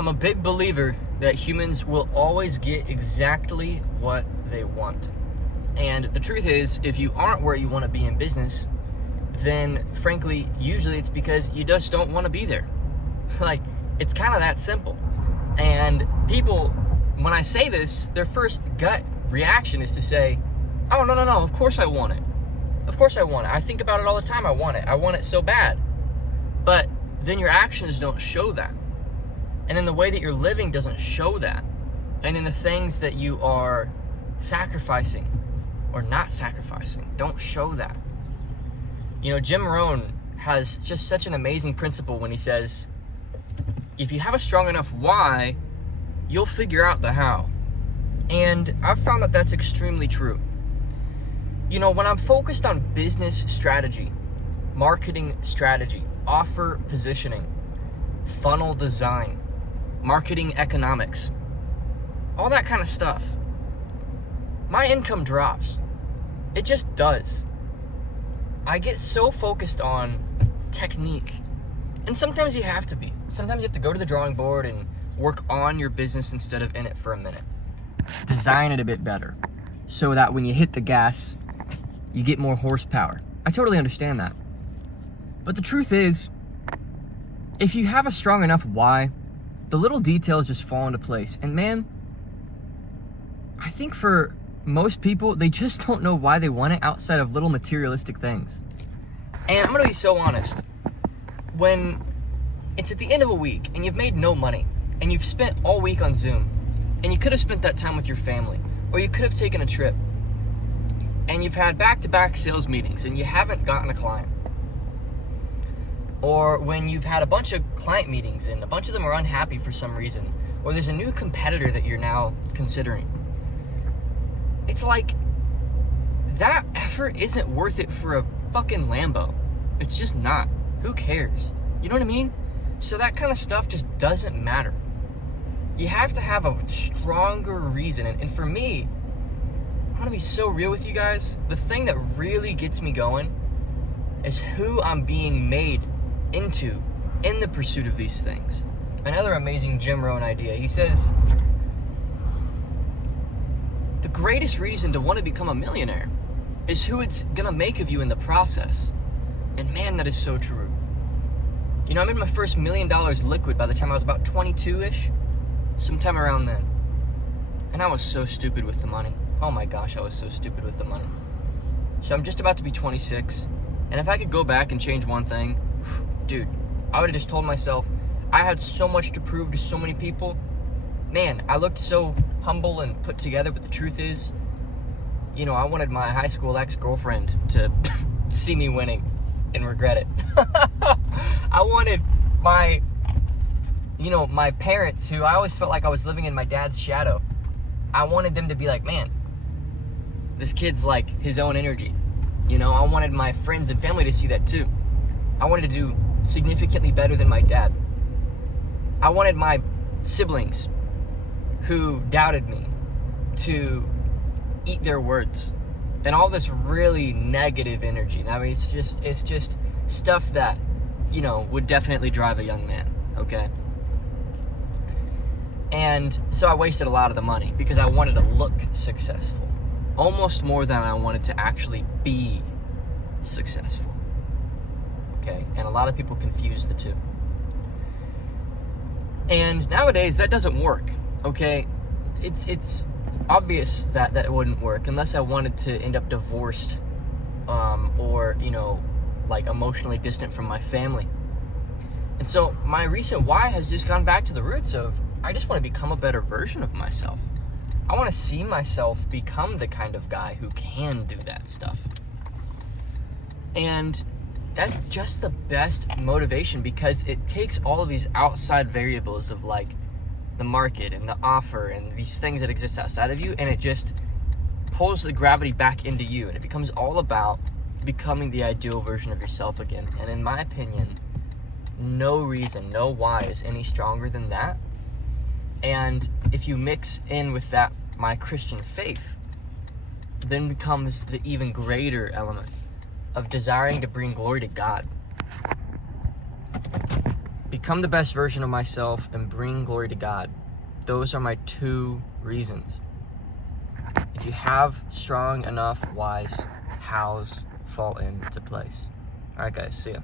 I'm a big believer that humans will always get exactly what they want. And the truth is, if you aren't where you want to be in business, then frankly, usually it's because you just don't want to be there. Like, it's kind of that simple. And people, when I say this, their first gut reaction is to say, oh, no, of course I want it. Of course I want it. I think about it all the time. I want it so bad. But then your actions don't show that. And then the way that you're living doesn't show that. And then the things that you are sacrificing or not sacrificing don't show that. You know, Jim Rohn has just such an amazing principle when he says, if you have a strong enough why, you'll figure out the how. And I've found that that's extremely true. You know, when I'm focused on business strategy, marketing strategy, offer positioning, funnel design, marketing economics, all that kind of stuff, my income drops. It just does. I get so focused on technique. And sometimes you have to be. Sometimes you have to go to the drawing board and work on your business instead of in it for a minute. Design it a bit better so that when you hit the gas, you get more horsepower. I totally understand that. But the truth is, if you have a strong enough why, the little details just fall into place. And man, I think for most people, they just don't know why they want it outside of little materialistic things. And I'm gonna be so honest. When it's at the end of a week and you've made no money and you've spent all week on Zoom and you could have spent that time with your family, or you could have taken a trip, and you've had back-to-back sales meetings and you haven't gotten a client, or when you've had a bunch of client meetings and a bunch of them are unhappy for some reason, or there's a new competitor that you're now considering, it's like that effort isn't worth it for a fucking Lambo. It's just not. Who cares? You know what I mean? So that kind of stuff just doesn't matter. You have to have a stronger reason. And for me, I'm gonna be so real with you guys. The thing that really gets me going is who I'm being made into in the pursuit of these things. Another amazing Jim Rohn idea. He says, the greatest reason to want to become a millionaire is who it's gonna make of you in the process. And man, that is so true. You know, I made my first $1 million liquid by the time I was about 22-ish, sometime around then. And I was so stupid with the money. Oh my gosh, I was so stupid with the money. So I'm just about to be 26, and if I could go back and change one thing, dude, I would have just told myself, I had so much to prove to so many people. Man, I looked so humble and put together, but the truth is, you know, I wanted my high school ex-girlfriend to see me winning and regret it. I wanted my parents, who I always felt like I was living in my dad's shadow, I wanted them to be like, man, this kid's like his own energy. You know, I wanted my friends and family to see that too. I wanted to do significantly better than my dad. I wanted my siblings who doubted me to eat their words. And all this really negative energy. I mean, it's just stuff that, you know, would definitely drive a young man, okay? And so I wasted a lot of the money because I wanted to look successful. Almost more than I wanted to actually be successful. Okay? And a lot of people confuse the two. And nowadays, that doesn't work, okay? It's obvious that it wouldn't work unless I wanted to end up divorced or, you know, like emotionally distant from my family. And so my recent why has just gone back to the roots of, I just want to become a better version of myself. I want to see myself become the kind of guy who can do that stuff. And that's just the best motivation, because it takes all of these outside variables of like the market and the offer and these things that exist outside of you, and it just pulls the gravity back into you, and it becomes all about becoming the ideal version of yourself again. And in my opinion, no reason, no why is any stronger than that. And if you mix in with that my Christian faith, then becomes the even greater element of desiring to bring glory to God. become the best version of myself and bring glory to God. Those are my 2 reasons. If you have strong enough whys, hows fall into place. All right, guys, see ya.